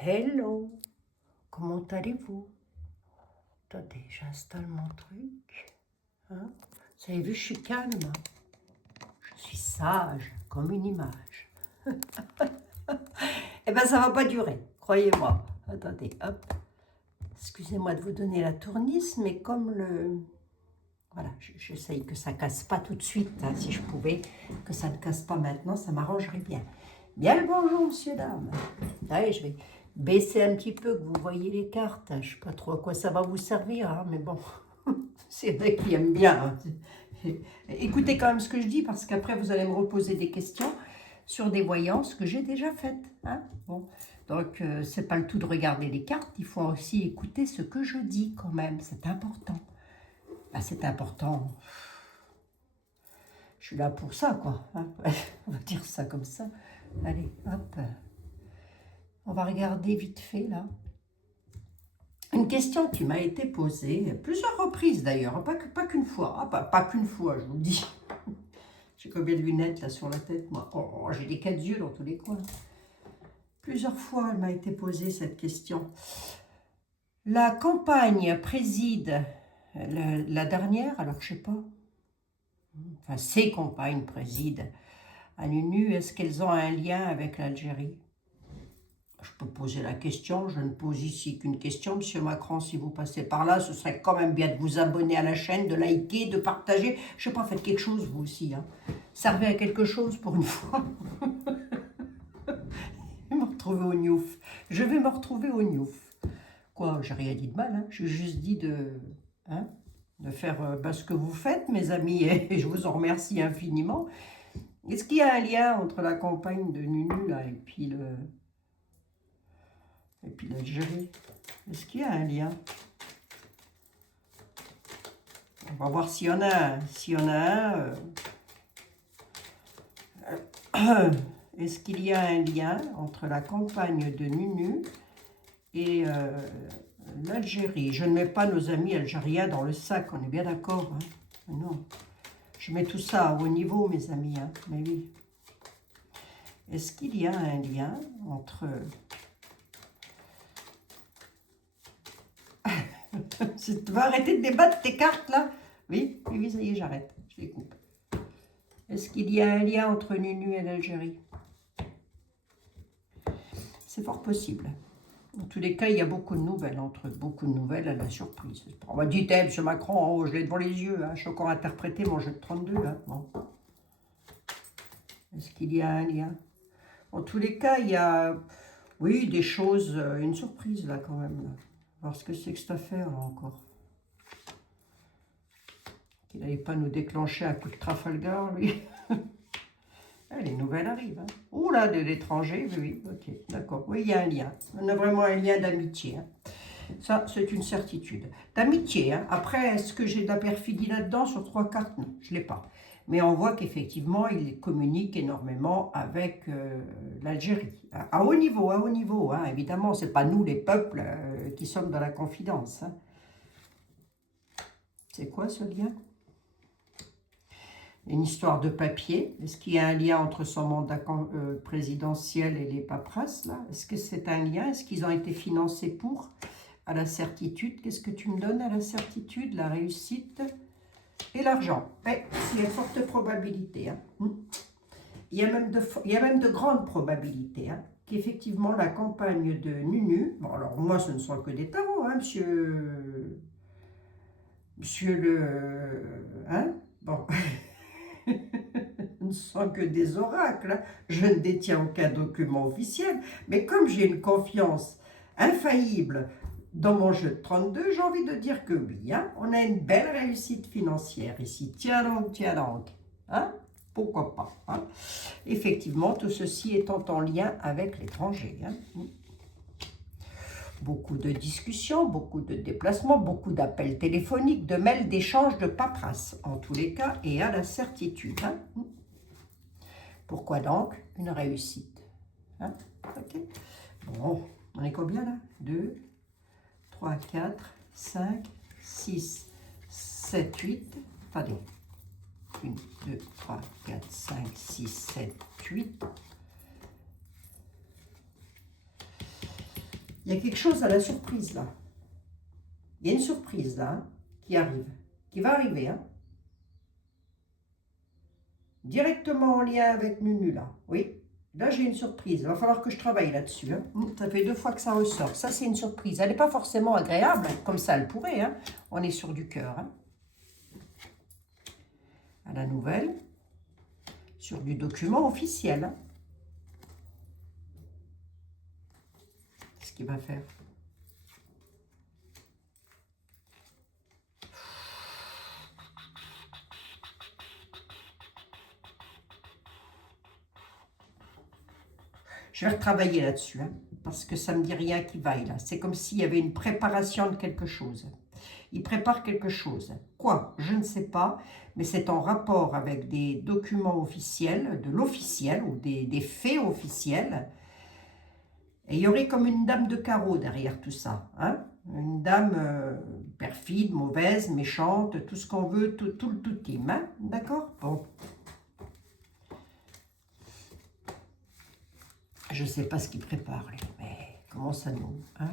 Hello, comment allez-vous? Attendez, j'installe mon truc. Hein? Vous avez vu, je suis calme. Je suis sage, comme une image. Eh bien, ça va pas durer, croyez-moi. Attendez, hop. Excusez-moi de vous donner la tournisse, mais comme le... Voilà, j'essaye que ça casse pas tout de suite. Hein, si je pouvais, que ça ne casse pas maintenant, ça m'arrangerait bien. Bien le bonjour, monsieur, dame. Allez, je vais baisser un petit peu, que vous voyez les cartes. Je ne sais pas trop à quoi ça va vous servir, hein, mais bon, c'est vrai qui aime bien. Hein. Écoutez quand même ce que je dis, parce qu'après, vous allez me reposer des questions sur des voyances que j'ai déjà faites. Hein. Bon. Donc, c'est pas le tout de regarder les cartes, il faut aussi écouter ce que je dis quand même, c'est important. Ben, c'est important. Je suis là pour ça, quoi. Hein. On va dire ça comme ça. Allez, hop. On va regarder vite fait, là. Une question qui m'a été posée, plusieurs reprises d'ailleurs, pas qu'une fois. Ah, pas qu'une fois, je vous le dis. J'ai combien de lunettes, là, sur la tête, moi? Oh, j'ai des 4 yeux dans tous les coins. Plusieurs fois, elle m'a été posée, cette question. La campagne préside, la dernière, alors je sais pas, enfin, ces campagnes président à Nunu, est-ce qu'elles ont un lien avec l'Algérie? Je peux poser la question, je ne pose ici qu'une question, Monsieur Macron, si vous passez par là, ce serait quand même bien de vous abonner à la chaîne, de liker, de partager. Je sais pas, faites quelque chose vous aussi. Hein. Servez à quelque chose pour une fois. Je vais me retrouver au Newf. Je vais me retrouver au Newf. Quoi, j'ai rien dit de mal, hein. J'ai juste dit hein, de faire ce que vous faites, mes amis, et je vous en remercie infiniment. Est-ce qu'il y a un lien entre la campagne de Nunu là, et puis l'Algérie? Est-ce qu'il y a un lien? On va voir s'il y en a un. S'il y en a un, est-ce qu'il y a un lien entre la campagne de Nunu et l'Algérie? Je ne mets pas nos amis algériens dans le sac, on est bien d'accord. Hein? Non, je mets tout ça à haut niveau, mes amis. Hein? Mais oui. Est-ce qu'il y a un lien entre... Tu vas arrêter de débattre tes cartes, là? Oui, oui, ça y est, j'arrête. Je les coupe. Est-ce qu'il y a un lien entre Nunu et l'Algérie? C'est fort possible. En tous les cas, il y a beaucoup de nouvelles. Entre beaucoup de nouvelles à la surprise. On m'a dit, M. Macron, oh, je l'ai devant les yeux. Hein, je suis encore interprété mon jeu de 32. Hein, bon. Est-ce qu'il y a un lien? En tous les cas, il y a, oui, des choses, une surprise là quand même. Là. Voir ce que c'est que cette affaire là encore. Qu'il n'allait pas nous déclencher un coup de Trafalgar, lui. Les nouvelles arrivent. Hein. Ouh là, de l'étranger, oui, ok, d'accord. Oui, il y a un lien. On a vraiment un lien d'amitié. Hein. Ça, c'est une certitude. D'amitié. Hein. Après, est-ce que j'ai de la perfidie là-dedans sur 3 cartes? Non, je ne l'ai pas. Mais on voit qu'effectivement, il communique énormément avec l'Algérie. À haut niveau, à haut niveau. Hein. Évidemment, ce n'est pas nous, les peuples, qui sommes dans la confidence. Hein. C'est quoi ce lien? Une histoire de papier. Est-ce qu'il y a un lien entre son mandat présidentiel et les paperasses là? Est-ce que c'est un lien? Est-ce qu'ils ont été financés pour? À la certitude, qu'est-ce que tu me donnes à la certitude? La réussite et l'argent. Il y a de fortes probabilités. Hein. Il y a même de grandes probabilités hein, qu'effectivement la campagne de Nunu, bon alors moi ce ne sont que des tarots, hein, monsieur le... Hein, bon... Ce ne sont que des oracles. Je ne détiens aucun document officiel. Mais comme j'ai une confiance infaillible dans mon jeu de 32, j'ai envie de dire que oui. Hein, on a une belle réussite financière ici. Tiens donc, tiens donc. Hein, pourquoi pas. Hein. Effectivement, tout ceci étant en lien avec l'étranger. Hein. Beaucoup de discussions, beaucoup de déplacements, beaucoup d'appels téléphoniques, de mails, d'échanges, de paperasse, en tous les cas, et à la certitude. Hein. Pourquoi donc une réussite? Hein, okay. Bon, on est combien là? 2, 3, 4, 5, 6, 7, 8. Attendez. 1, 2, 3, 4, 5, 6, 7, 8. Il y a quelque chose à la surprise, là. Il y a une surprise, là, hein, qui arrive. Qui va arriver, hein. Directement en lien avec Nunu, là. Oui. Là, j'ai une surprise. Il va falloir que je travaille là-dessus. Hein. Ça fait 2 fois que ça ressort. Ça, c'est une surprise. Elle n'est pas forcément agréable, comme ça, elle pourrait. Hein. On est sur du cœur. Hein. À la nouvelle. Sur du document officiel. Hein. Qu'est-ce qu'il va faire? Je vais retravailler là-dessus, hein, parce que ça ne me dit rien qui vaille là. C'est comme s'il y avait une préparation de quelque chose. Il prépare quelque chose. Quoi? Je ne sais pas, mais c'est en rapport avec des documents officiels, de l'officiel ou des faits officiels. Et il y aurait comme une dame de carreau derrière tout ça. Hein? Une dame perfide, mauvaise, méchante, tout ce qu'on veut, tout le tout team. Hein? D'accord? Bon. Je ne sais pas ce qu'il prépare, lui, mais commence à nous. Hein?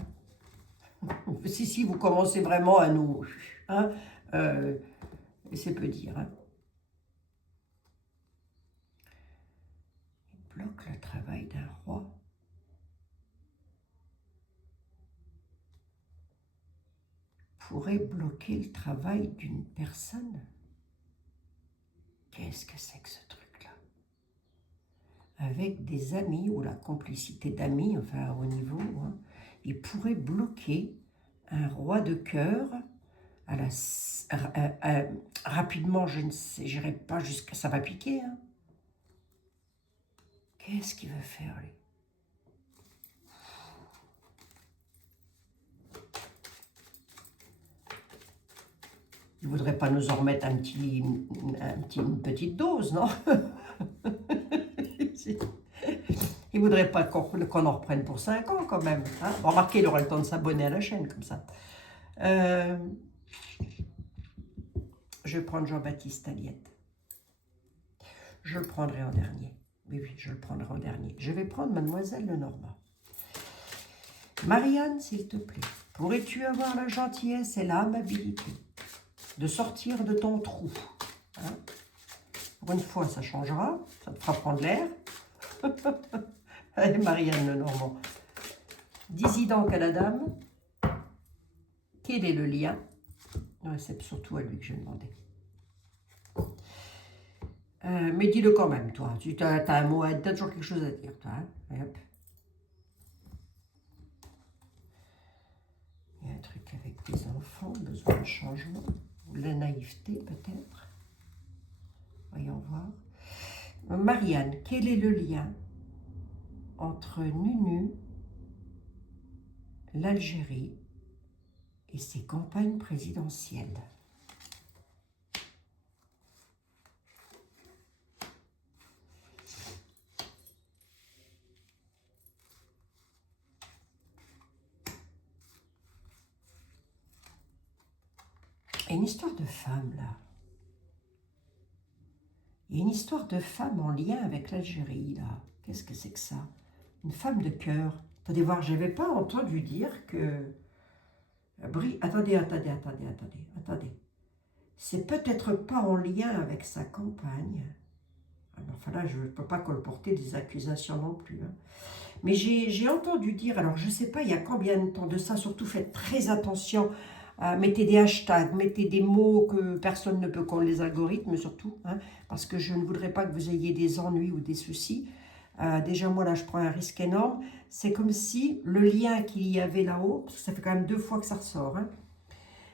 Si, vous commencez vraiment à nous. Hein? C'est peu dire. Hein? Il bloque le travail d'un roi. Pourrait bloquer le travail d'une personne. Qu'est-ce que c'est que ce truc-là? Avec des amis ou la complicité d'amis, enfin au niveau, hein, il pourrait bloquer un roi de cœur à la, rapidement, je ne sais, j'irai pas jusqu'à ça va piquer. Hein. Qu'est-ce qu'il veut faire, lui? Il ne voudrait pas nous en remettre une petite dose, non? Il ne voudrait pas qu'on en reprenne pour 5 ans, quand même. Hein? Bon, remarquez, il aura le temps de s'abonner à la chaîne, comme ça. Je vais prendre Jean-Baptiste Aliette. Je le prendrai en dernier. Oui, oui, je le prendrai en dernier. Je vais prendre Mademoiselle Lenormand. Marianne, s'il te plaît, pourrais-tu avoir la gentillesse et l'amabilité de sortir de ton trou? Hein? Pour une fois, ça changera. Ça te fera prendre l'air. Allez, Marianne Lenormand. Dis-y donc à la dame, quel est le lien? Ouais, c'est surtout à lui que je demandais. Mais dis-le quand même, toi. Tu as un mot, tu as toujours quelque chose à dire, toi. Hein? Hop. Il y a un truc avec des enfants, besoin de changement. Ou la naïveté, peut-être. Voyons voir. Marianne, quel est le lien entre Nunu, l'Algérie et ses campagnes présidentielles? Il y a une histoire de femme, là. Il y a une histoire de femme en lien avec l'Algérie, là. Qu'est-ce que c'est que ça? Une femme de cœur. Attendez voir, je n'avais pas entendu dire que... Attendez. C'est peut-être pas en lien avec sa campagne. Enfin là, je ne peux pas colporter des accusations non plus. Hein. Mais j'ai entendu dire, alors je ne sais pas il y a combien de temps de ça, surtout faites très attention, mettez des hashtags, mettez des mots que personne ne peut contre les algorithmes surtout, hein, parce que je ne voudrais pas que vous ayez des ennuis ou des soucis. Déjà moi là je prends un risque énorme, c'est comme si le lien qu'il y avait là-haut, parce que ça fait quand même 2 fois que ça ressort, hein,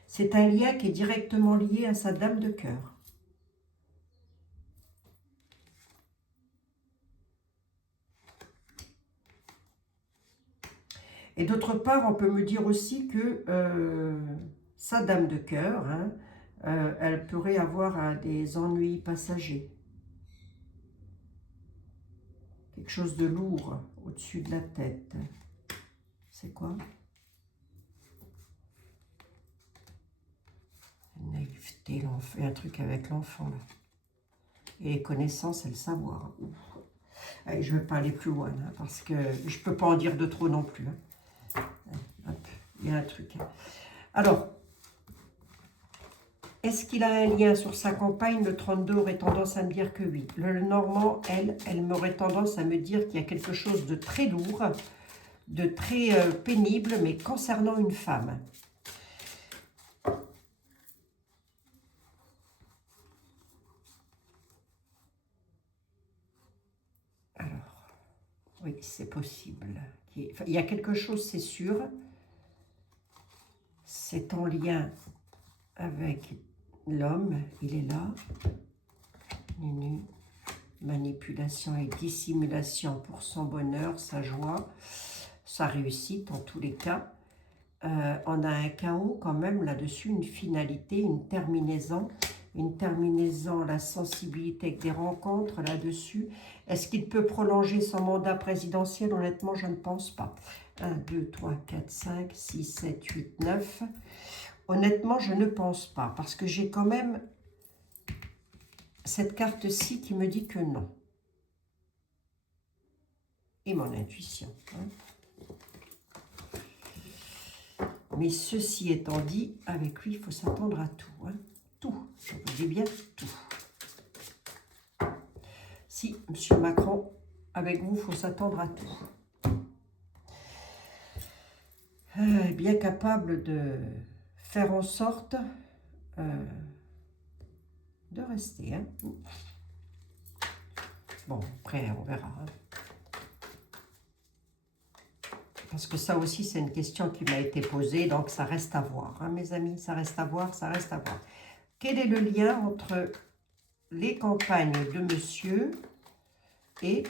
c'est un lien qui est directement lié à sa dame de cœur. Et d'autre part, on peut me dire aussi que sa dame de cœur, hein, elle pourrait avoir des ennuis passagers. Quelque chose de lourd au-dessus de la tête. C'est quoi? Naïveté, un truc avec l'enfant, là. Et les connaissances et le savoir. Allez, je ne vais pas aller plus loin, hein, parce que je ne peux pas en dire de trop non plus. Hein. Il y a un truc. Alors, est-ce qu'il a un lien sur sa compagne? Le 32 aurait tendance à me dire que oui. Le Normand, elle m'aurait tendance à me dire qu'il y a quelque chose de très lourd, de très pénible, mais concernant une femme. Alors, oui, c'est possible. Enfin, il y a quelque chose, c'est sûr. C'est en lien avec l'homme, il est là. Nunu. Manipulation et dissimulation pour son bonheur, sa joie, sa réussite en tous les cas. On a un chaos quand même là-dessus, une finalité, une terminaison, la sensibilité avec des rencontres là-dessus. Est-ce qu'il peut prolonger son mandat présidentiel? Honnêtement, je ne pense pas. 1, 2, 3, 4, 5, 6, 7, 8, 9. Honnêtement, je ne pense pas, parce que j'ai quand même cette carte-ci qui me dit que non. Et mon intuition. Mais ceci étant dit, avec lui, il faut s'attendre à tout. Tout, je vous dis bien tout. Si, M. Macron, avec vous, il faut s'attendre à tout. Bien capable de faire en sorte de rester. Bon, après, on verra. Parce que ça aussi, c'est une question qui m'a été posée, donc ça reste à voir, mes amis, ça reste à voir, ça reste à voir. Quel est le lien entre les campagnes de monsieur et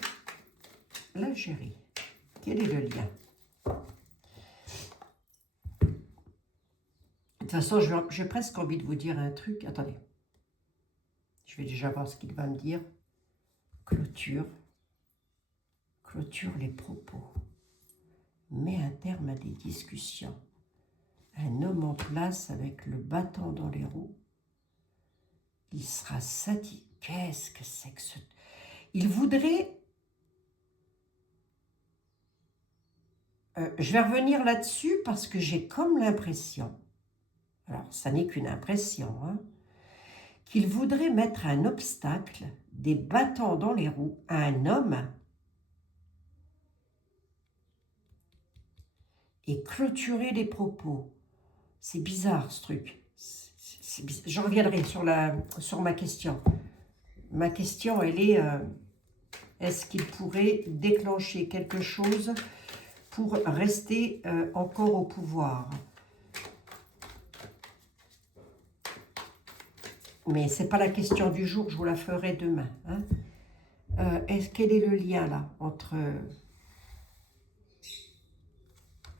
l'Algérie? Quel est le lien? De toute façon, j'ai presque envie de vous dire un truc. Attendez. Je vais déjà voir ce qu'il va me dire. Clôture. Clôture les propos. Met un terme à des discussions. Un homme en place avec le bâton dans les roues. Il sera satisfait. Qu'est-ce que c'est que ce... Il voudrait... je vais revenir là-dessus parce que j'ai comme l'impression, alors ça n'est qu'une impression, qu'il voudrait mettre un obstacle, des bâtons dans les roues à un homme et clôturer les propos. C'est bizarre ce truc. Bizarre. Je reviendrai sur ma question. Ma question, elle est, est-ce qu'il pourrait déclencher quelque chose pour rester encore au pouvoir? Mais ce n'est pas la question du jour, je vous la ferai demain. Quel est le lien là entre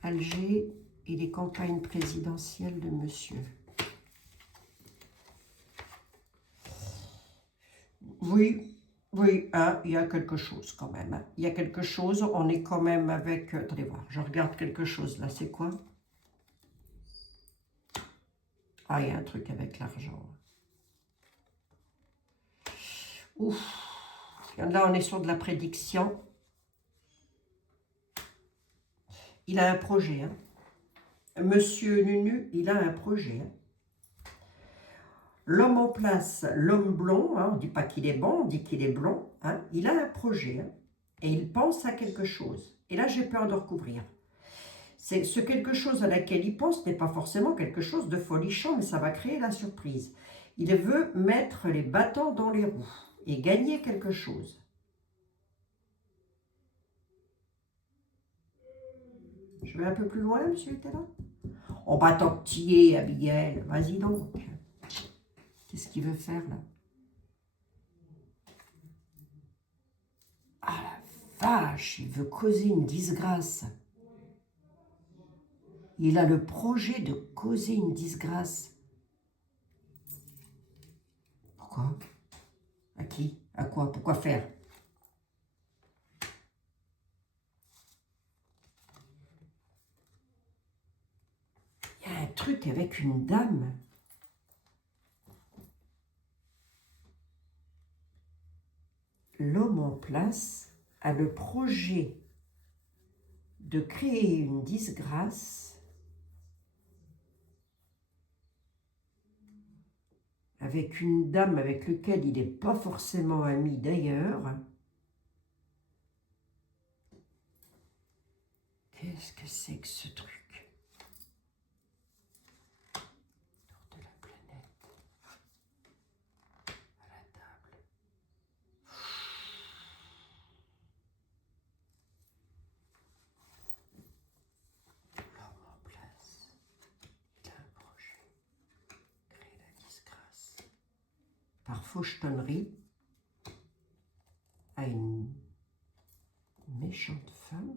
Alger et les campagnes présidentielles de monsieur? Oui, oui, il y a quelque chose quand même. Il y a quelque chose, on est quand même avec... attendez voir, je regarde quelque chose là, c'est quoi? Ah, il y a un truc avec l'argent. Ouf, là on est sur de la prédiction. Il a un projet. Monsieur Nunu, il a un projet. L'homme en place, l'homme blond, on ne dit pas qu'il est bon, on dit qu'il est blond. Il a un projet et il pense à quelque chose. Et là, j'ai peur de recouvrir. Ce quelque chose à laquelle il pense n'est pas forcément quelque chose de folichon, mais ça va créer la surprise. Il veut mettre les bâtons dans les roues et gagner quelque chose. Je vais un peu plus loin, monsieur était là. Oh, bah, tant que t'y es, Abigail, vas-y donc. Qu'est-ce qu'il veut faire, là? Ah, la vache, il veut causer une disgrâce. Il a le projet de causer une disgrâce. Pourquoi? À qui? À quoi? Pourquoi faire? Il y a un truc avec une dame. L'homme en place a le projet de créer une disgrâce avec une dame avec laquelle il n'est pas forcément ami d'ailleurs. Qu'est-ce que c'est que ce truc? Autour de la planète. À la table. L'homme en place. Il a un projet. Créer la disgrâce. Par fauchetonnerie à une méchante femme.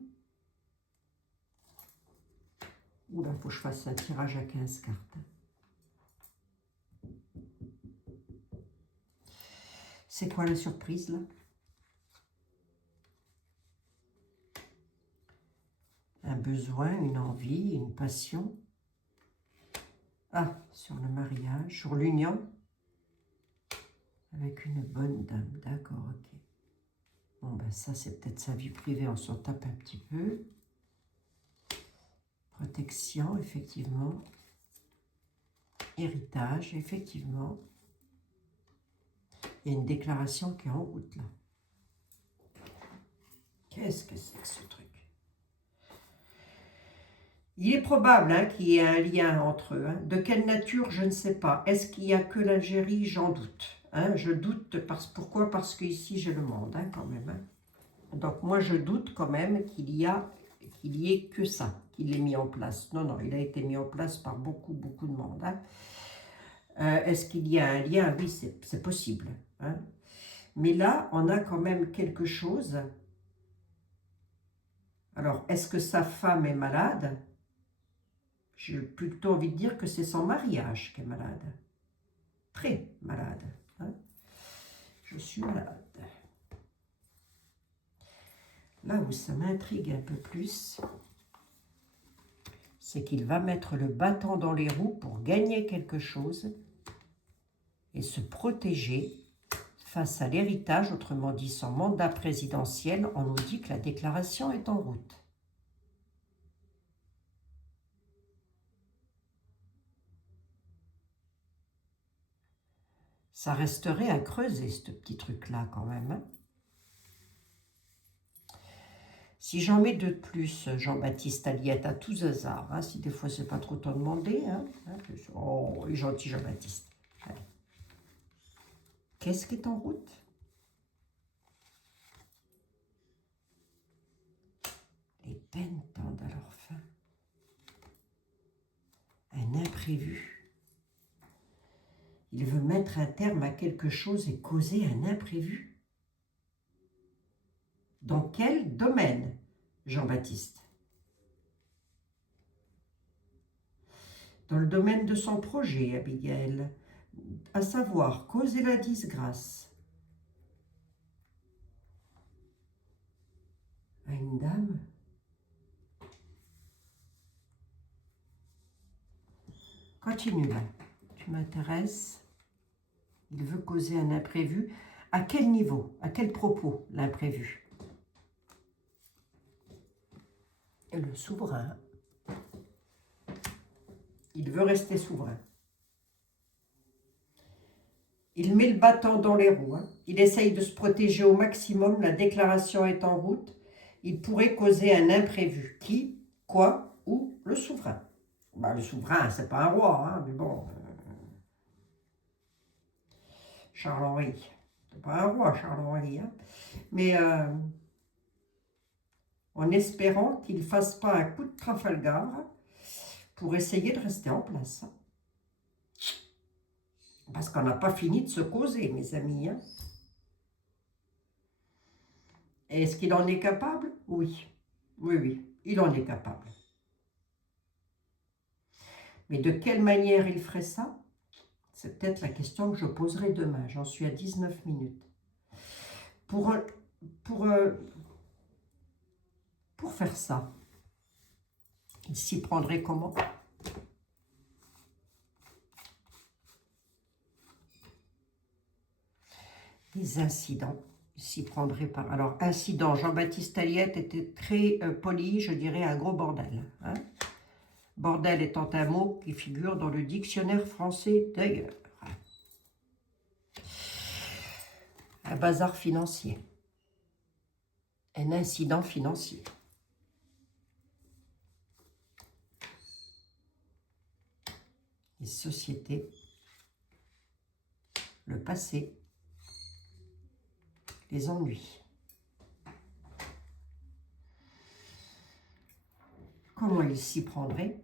Oula, faut que je fasse un tirage à 15 cartes. C'est quoi la surprise, là? Un besoin, une envie, une passion. Ah, sur le mariage, sur l'union. Avec une bonne dame, d'accord, ok. Bon, ben ça, c'est peut-être sa vie privée, on s'en tape un petit peu. Protection, effectivement. Héritage, effectivement. Il y a une déclaration qui est en route, là. Qu'est-ce que c'est que ce truc? Il est probable hein, qu'il y ait un lien entre eux. Hein. De quelle nature, je ne sais pas. Est-ce qu'il n'y a que l'Algérie? J'en doute. Hein. Je doute. Pourquoi? Parce qu'ici, j'ai le monde, hein, quand même. Hein. Donc, moi, je doute quand même qu'il y ait que ça, qu'il l'ait mis en place. Non, non, il a été mis en place par beaucoup, beaucoup de monde. Hein. Est-ce qu'il y a un lien? Oui, c'est possible. Hein. Mais là, on a quand même quelque chose. Alors, est-ce que sa femme est malade? J'ai plutôt envie de dire que c'est son mariage qui est malade. Très malade. Hein. Je suis malade. Là où ça m'intrigue un peu plus, c'est qu'il va mettre le bâton dans les roues pour gagner quelque chose et se protéger face à l'héritage, autrement dit son mandat présidentiel. On nous dit que la déclaration est en route. Ça resterait à creuser, ce petit truc-là, quand même. Hein. Si j'en mets deux de plus, Jean-Baptiste Aliette, à tous hasards, hein, si des fois c'est pas trop t'en demander, hein, oh, il est gentil Jean-Baptiste. Qu'est-ce qui est en route? Les peines tendent à leur fin. Un imprévu. Il veut mettre un terme à quelque chose et causer un imprévu. Dans quel domaine, Jean-Baptiste? Dans le domaine de son projet, Abigail, à savoir causer la disgrâce à une dame. Continue là, tu m'intéresses. Il veut causer un imprévu. À quel niveau? À quel propos l'imprévu? Et le souverain. Il veut rester souverain. Il met le bâton dans les roues. Hein. Il essaye de se protéger au maximum. La déclaration est en route. Il pourrait causer un imprévu. Qui? Quoi? Où? Le souverain. Bah, le souverain, c'est pas un roi, hein, mais bon. Charles-Henri. C'est pas un roi, Charles-Henri. Hein. Mais en espérant qu'il ne fasse pas un coup de Trafalgar pour essayer de rester en place. Hein. Parce qu'on n'a pas fini de se causer, mes amis. Hein. Est-ce qu'il en est capable? Oui. Oui, oui, il en est capable. Mais de quelle manière il ferait ça? C'est peut-être la question que je poserai demain. J'en suis à 19 minutes. Pour faire ça, il s'y prendrait comment? Des incidents. Il s'y prendrait pas. Alors, incident, Jean-Baptiste Aliette était très poli, je dirais un gros bordel. Hein. Bordel étant un mot qui figure dans le dictionnaire français d'ailleurs. Un bazar financier. Un incident financier. Les sociétés. Le passé. Les ennuis. Comment il s'y prendrait?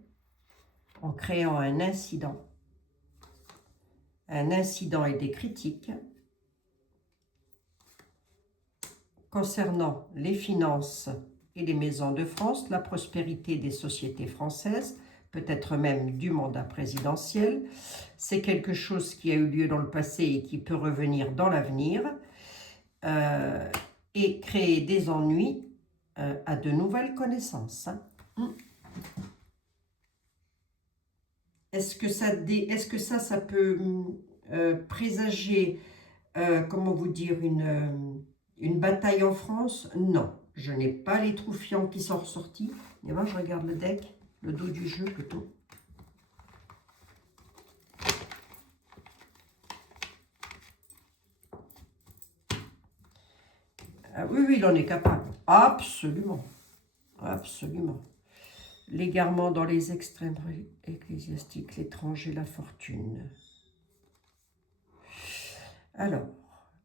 En créant un incident. Un incident et des critiques concernant les finances et les maisons de France, la prospérité des sociétés françaises, peut-être même du mandat présidentiel. C'est quelque chose qui a eu lieu dans le passé et qui peut revenir dans l'avenir et créer des ennuis à de nouvelles connaissances. Est-ce que ça peut présager, comment vous dire, une bataille en France? Non, je n'ai pas les troufiants qui sont ressortis. Et moi, je regarde le deck, le dos du jeu plutôt. Ah, oui, oui, il en est capable. Absolument. Absolument. L'égarement dans les extrêmes ecclésiastiques, l'étranger, la fortune. Alors,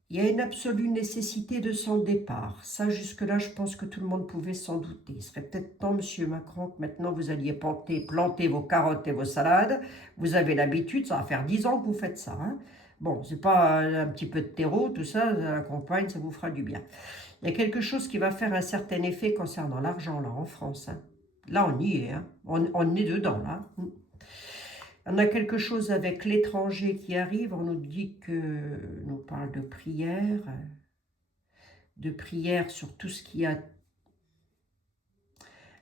il y a une absolue nécessité de son départ. Ça, jusque-là, je pense que tout le monde pouvait s'en douter. Il serait peut-être temps, Monsieur Macron, que maintenant vous alliez planter vos carottes et vos salades. Vous avez l'habitude, ça va faire 10 ans que vous faites ça. Hein. Bon, c'est pas un petit peu de terreau, tout ça, la campagne, ça vous fera du bien. Il y a quelque chose qui va faire un certain effet concernant l'argent, là, en France. Hein. Là, on y est. Hein. On est dedans, là. On a quelque chose avec l'étranger qui arrive. On nous dit que nous parle de prière sur tout ce qu'il y a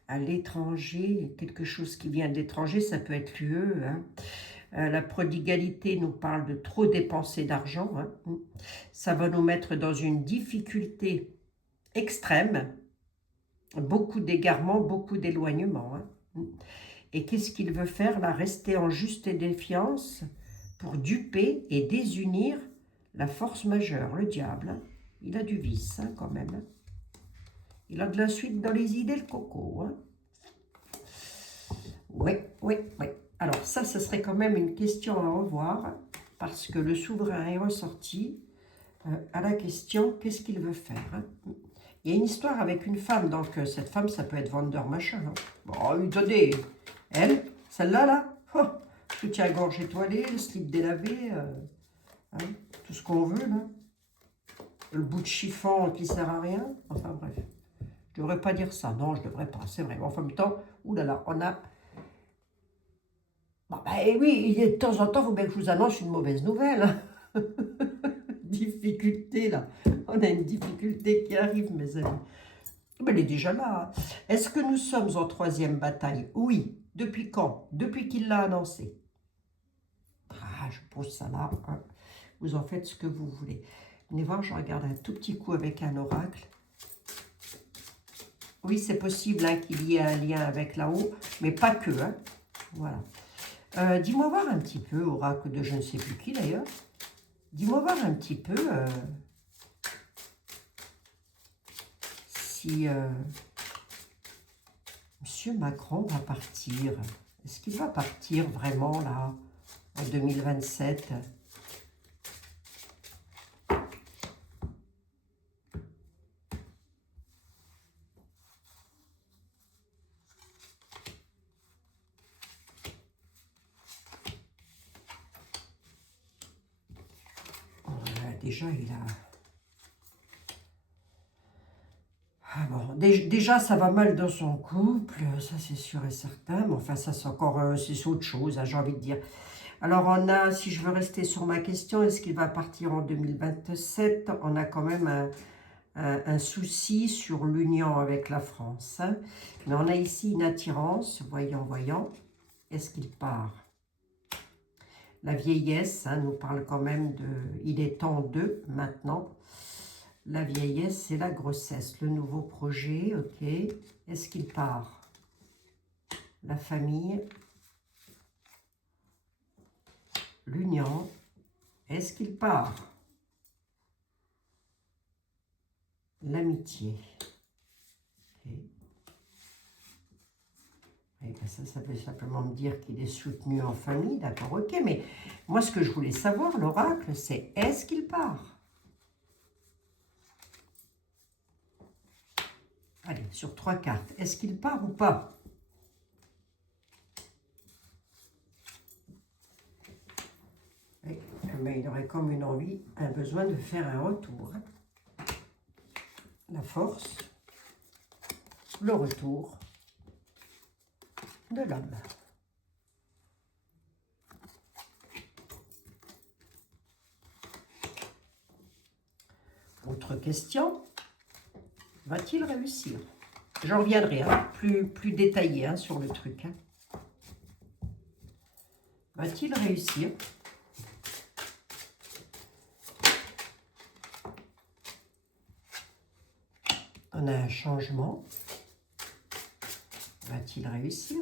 à l'étranger, quelque chose qui vient de l'étranger, ça peut être l'UE. Hein. La prodigalité nous parle de trop dépenser d'argent. Hein. Ça va nous mettre dans une difficulté extrême, beaucoup d'égarements, beaucoup d'éloignements. Hein. Et qu'est-ce qu'il veut faire là? Rester en juste défiance pour duper et désunir la force majeure, le diable. Hein. Il a du vice hein, quand même. Hein. Il a de la suite dans les idées, le coco. Hein. Oui, oui, oui. Alors ça, ce serait quand même une question à revoir parce que le souverain est ressorti à la question qu'est-ce qu'il veut faire. Hein. Il y a une histoire avec une femme, donc cette femme, ça peut être vendeur machin. Hein. Bon, attendez, elle, celle-là, là, oh, soutien-gorge étoilé, le slip délavé, hein, tout ce qu'on veut, là. Le bout de chiffon qui sert à rien. Enfin, bref. Je devrais pas dire ça. Non, je devrais pas, c'est vrai. Enfin, en même temps, oulala, on a... Bon, ben oui, de temps en temps, il faut bien que je vous annonce une mauvaise nouvelle. Hein. Difficulté, là. On a une difficulté qui arrive, mes amis. Mais elle est déjà là. Hein. Est-ce que nous sommes en troisième bataille? Oui. Depuis quand? Depuis qu'il l'a annoncé. Ah, je pose ça là. Hein. Vous en faites ce que vous voulez. Venez voir, je regarde un tout petit coup avec un oracle. Oui, c'est possible hein, qu'il y ait un lien avec là-haut, mais pas que. Hein. Voilà. Dis-moi voir un petit peu, oracle de je ne sais plus qui d'ailleurs. Dis-moi voir un petit peu si Monsieur Macron va partir. Est-ce qu'il va partir vraiment là en 2027? Déjà, il a... Ah bon, déjà, ça va mal dans son couple, ça c'est sûr et certain, mais enfin, ça c'est encore, c'est autre chose, hein, j'ai envie de dire. Alors, on a, si je veux rester sur ma question, est-ce qu'il va partir en 2027? On a quand même un souci sur l'union avec la France. Hein. Mais on a ici une attirance, voyant. Est-ce qu'il part? La vieillesse hein, nous parle quand même de... Il est temps de, maintenant. La vieillesse, c'est la grossesse. Le nouveau projet, ok. Est-ce qu'il part? La famille. L'union. Est-ce qu'il part? l'amitié. Ok. Et ben ça veut simplement me dire qu'il est soutenu en famille, d'accord, ok. Mais moi, ce que je voulais savoir, l'oracle, c'est est-ce qu'il part? Allez, sur 3 cartes, est-ce qu'il part ou pas? Oui, mais il aurait comme une envie, un besoin de faire un retour. La force, le retour de l'homme. Autre question, va-t-il réussir? J'en reviendrai, hein, plus détaillé hein, sur le truc. Hein. Va-t-il réussir? On a un changement. Va-t-il réussir?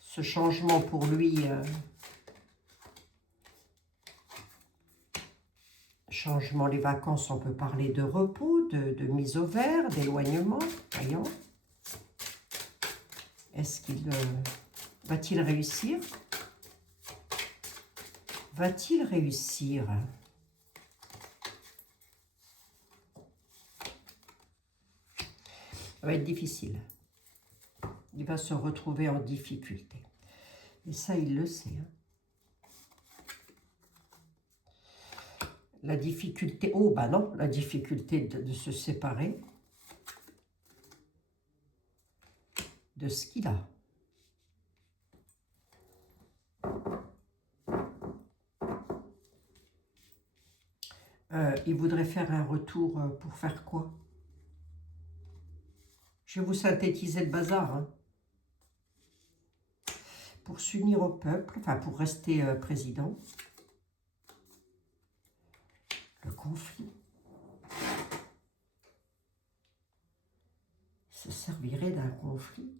Ce changement pour lui, changement, les vacances, on peut parler de repos, de mise au vert, d'éloignement. Voyons. Est-ce qu'il va-t-il réussir? Va-t-il réussir? Ça va être difficile. Il va se retrouver en difficulté. Et ça, il le sait. Hein. La difficulté, oh bah non, la difficulté de se séparer de ce qu'il a. Il voudrait faire un retour pour faire quoi? Je vais vous synthétiser le bazar. Hein. Pour s'unir au peuple, enfin pour rester président. Le conflit. Se servirait d'un conflit.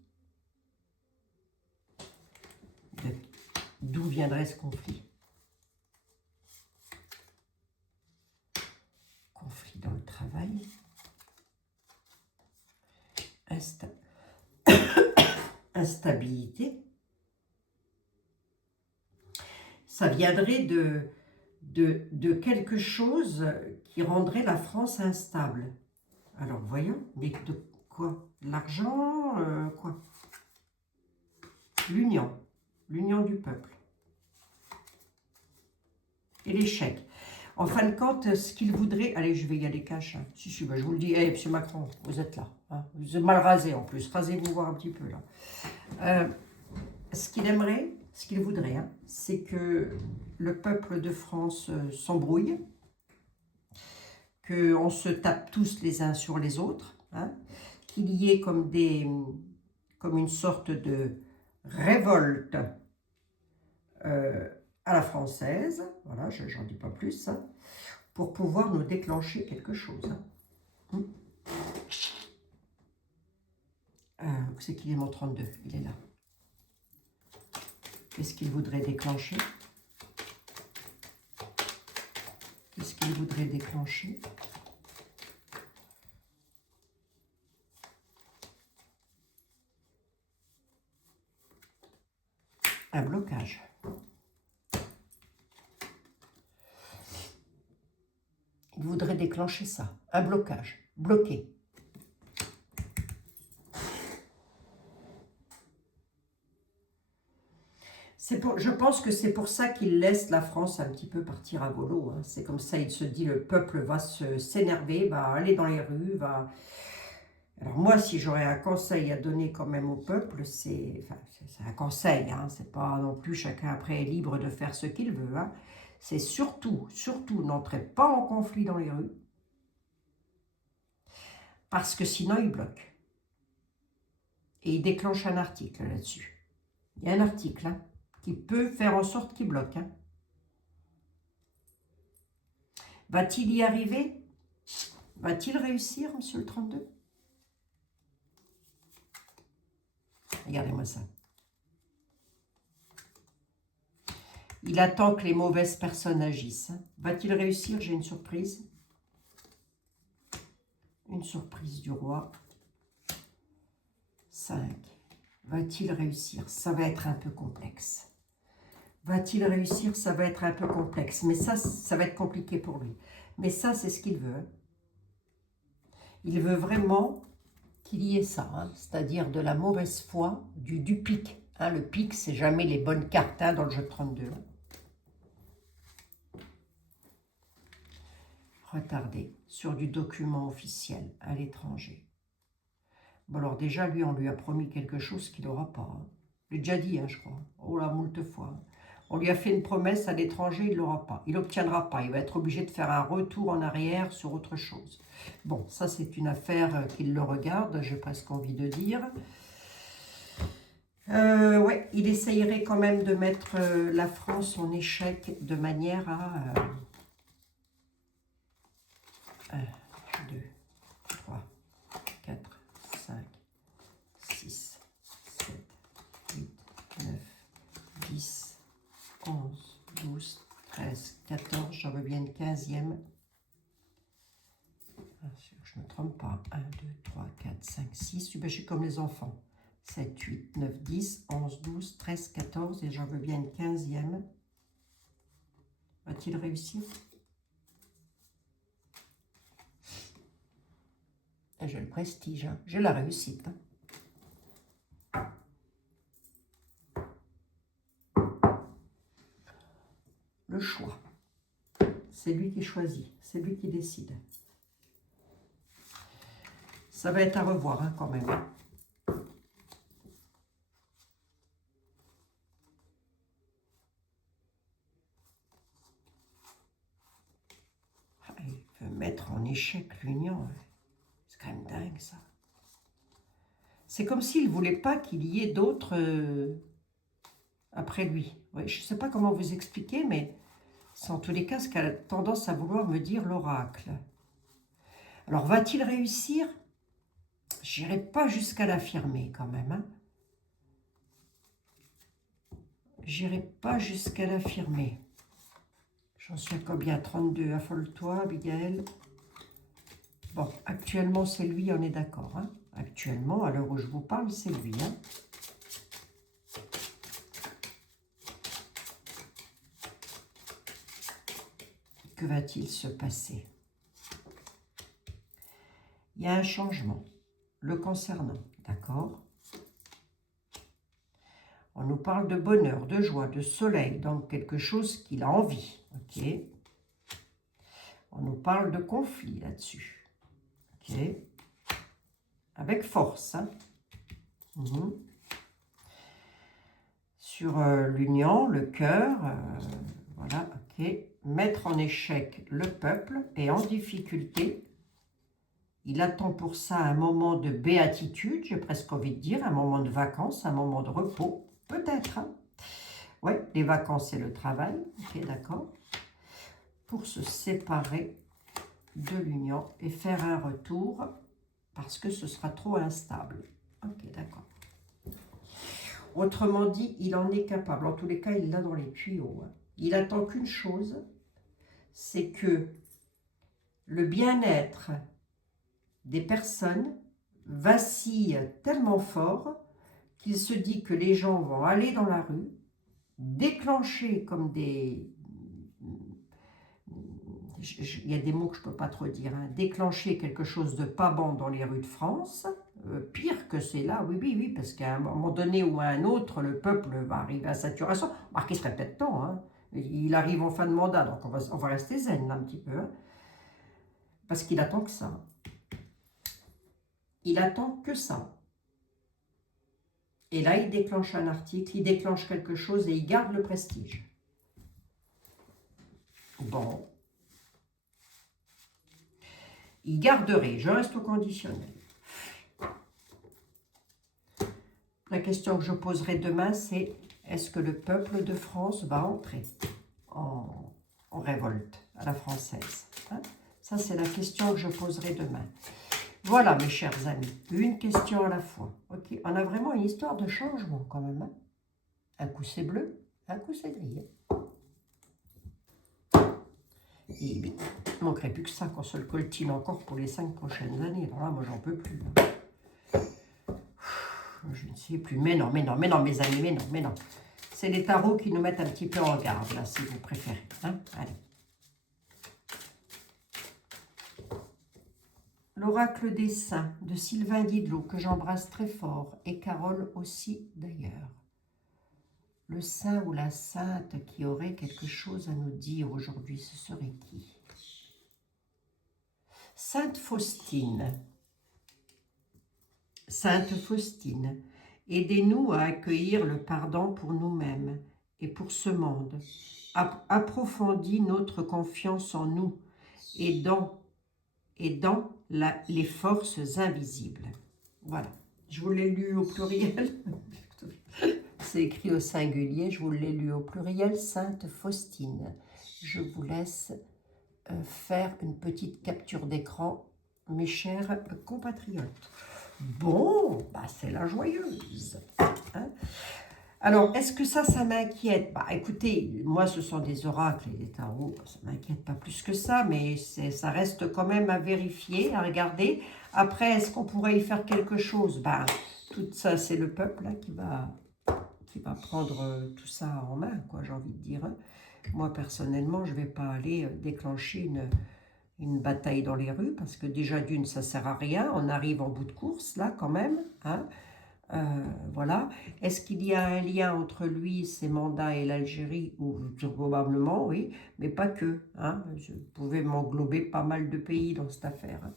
D'où viendrait ce conflit? Conflit dans le travail. Instabilité. Ça viendrait de quelque chose qui rendrait la France instable. Alors, voyons, mais de quoi? L'argent, quoi? L'union du peuple. Et l'échec. En fin de compte, ce qu'il voudrait... Allez, je vais y aller cash. Hein. Si, bah, je vous le dis. Eh, monsieur Macron, vous êtes là. Hein. Vous êtes mal rasé en plus. Rasez-vous voir un petit peu là. Ce qu'il aimerait, ce qu'il voudrait, hein, c'est que le peuple de France s'embrouille, qu'on se tape tous les uns sur les autres, hein, qu'il y ait comme une sorte de révolte à la française, voilà, j'en dis pas plus, hein, pour pouvoir nous déclencher quelque chose. Hein. Où c'est qu'il est mon 32? Il est là. Qu'est-ce qu'il voudrait déclencher? Qu'est-ce qu'il voudrait déclencher? Un blocage. Il voudrait déclencher ça. Un blocage. Bloqué. Je pense que c'est pour ça qu'il laisse la France un petit peu partir à volo. Hein. C'est comme ça, il se dit, le peuple va s'énerver, va aller dans les rues, va... Alors moi, si j'aurais un conseil à donner quand même au peuple, c'est un conseil, hein, c'est pas non plus chacun après est libre de faire ce qu'il veut. Hein. C'est surtout, n'entrez pas en conflit dans les rues, parce que sinon il bloque. Et il déclenche un article là-dessus. Il y a un article hein, qui peut faire en sorte qu'il bloque. Hein. Va-t-il y arriver? Va-t-il réussir, monsieur le 32? Regardez-moi ça. Il attend que les mauvaises personnes agissent. Va-t-il réussir? J'ai une surprise. Une surprise du roi. 5. Va-t-il réussir? Ça va être un peu complexe. Va-t-il réussir? Ça va être un peu complexe. Mais ça va être compliqué pour lui. Mais ça, c'est ce qu'il veut. Il veut vraiment qu'il y ait ça. Hein, c'est-à-dire de la mauvaise foi, du pic. Hein, le pic, c'est jamais les bonnes cartes hein, dans le jeu de 32. Hein. Retardé sur du document officiel à l'étranger. Bon alors déjà, lui, on lui a promis quelque chose qu'il n'aura pas. Hein. Je l'ai déjà dit, hein, je crois. Oh là, moult fois. On lui a fait une promesse à l'étranger, il ne l'aura pas. Il n'obtiendra pas. Il va être obligé de faire un retour en arrière sur autre chose. Bon, ça, c'est une affaire qui le regarde, j'ai presque envie de dire. Ouais, il essayerait quand même de mettre la France en échec de manière à... 1, 2, 3, 4, 5, 6, 7, 8, 9, 10, 11, 12, 13, 14, j'en veux bien une 15e. Je ne me trompe pas. 1, 2, 3, 4, 5, 6. Ben, je suis comme les enfants. 7, 8, 9, 10, 11, 12, 13, 14. Et j'en veux bien une 15e. Va-t-il réussir? J'ai le prestige. Hein. J'ai la réussite. Hein. Le choix. C'est lui qui choisit. C'est lui qui décide. Ça va être à revoir hein, quand même. Il veut mettre en échec l'union. C'est quand même dingue ça. C'est comme s'il ne voulait pas qu'il y ait d'autres après lui. Ouais, je ne sais pas comment vous expliquer, mais c'est en tous les cas ce qu'elle a tendance à vouloir me dire l'oracle. Alors va-t-il réussir? J'irai pas jusqu'à l'affirmer quand même. Hein. J'irai pas jusqu'à l'affirmer. J'en suis à combien? 32. Affole-toi, Abigail. Bon, actuellement, c'est lui, on est d'accord. Hein. Actuellement, à l'heure où je vous parle, c'est lui. Hein. Que va-t-il se passer? Il y a un changement le concernant, d'accord? On nous parle de bonheur, de joie, de soleil, donc quelque chose qu'il a envie, ok? On nous parle de conflit là-dessus, ok? Avec force, hein? Sur l'union, le cœur, voilà, ok? Mettre en échec le peuple et en difficulté. Il attend pour ça un moment de béatitude, j'ai presque envie de dire, un moment de vacances, un moment de repos, peut-être. Hein? Oui, les vacances et le travail, ok, d'accord. Pour se séparer de l'union et faire un retour parce que ce sera trop instable. Ok, d'accord. Autrement dit, il en est capable. En tous les cas, il l'a dans les tuyaux. Hein. Il attend qu'une chose, c'est que le bien-être des personnes vacille tellement fort qu'il se dit que les gens vont aller dans la rue, déclencher comme des... Il y a des mots que je ne peux pas trop dire. Hein, déclencher quelque chose de pas bon dans les rues de France. Pire que c'est là, oui, parce qu'à un moment donné ou à un autre, le peuple va arriver à saturation. Marquez, il serait peut-être temps. Hein. Il arrive en fin de mandat, donc on va rester zen là, un petit peu. Hein, parce qu'il attend que ça. Il attend que ça. Et là, il déclenche un article, il déclenche quelque chose et il garde le prestige. Bon. Il garderait, je reste au conditionnel. La question que je poserai demain, c'est est-ce que le peuple de France va entrer en révolte à la française? Hein? Ça, c'est la question que je poserai demain. Voilà, mes chers amis, une question à la fois. Okay. On a vraiment une histoire de changement quand même. Hein? Un coup c'est bleu, un coup c'est gris. Il ne manquerait plus que ça qu'on se le coltine encore pour les 5 prochaines années. Alors là, moi, j'en peux plus. Je ne sais plus. Mais non, mes amis, mais non. C'est les tarots qui nous mettent un petit peu en garde, là, si vous préférez. Hein. Allez. L'oracle des saints de Sylvain Didlot, que j'embrasse très fort, et Carole aussi d'ailleurs. Le saint ou la sainte qui aurait quelque chose à nous dire aujourd'hui, ce serait qui? Sainte Faustine. Sainte Faustine, aidez-nous à accueillir le pardon pour nous-mêmes et pour ce monde. Approfondis notre confiance en nous et dans les forces invisibles. Voilà. Je vous l'ai lu au pluriel. C'est écrit au singulier. Je vous l'ai lu au pluriel. Sainte Faustine. Je vous laisse faire une petite capture d'écran, mes chers compatriotes. Bon, bah c'est la joyeuse. Hein. Alors, est-ce que ça m'inquiète? Bah écoutez, moi ce sont des oracles et des tarots, ça ne m'inquiète pas plus que ça, mais ça reste quand même à vérifier, à regarder. Après, est-ce qu'on pourrait y faire quelque chose? Bah, tout ça, c'est le peuple là, qui va prendre tout ça en main, quoi, j'ai envie de dire. Hein. Moi, personnellement, je ne vais pas aller déclencher une bataille dans les rues, parce que déjà d'une, ça ne sert à rien. On arrive en bout de course, là, quand même. Hein. Voilà. Est-ce qu'il y a un lien entre lui, ses mandats et l'Algérie? Probablement, oui, mais pas que. Hein. Je pouvais m'englober pas mal de pays dans cette affaire. Hein.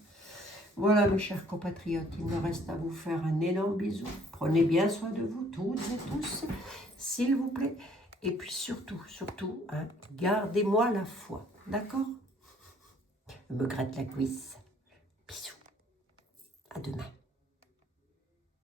Voilà, mes chers compatriotes, il me reste à vous faire un énorme bisou. Prenez bien soin de vous, toutes et tous, s'il vous plaît. Et puis surtout, hein, gardez-moi la foi, d'accord? Je me gratte la cuisse. Bisous. À demain.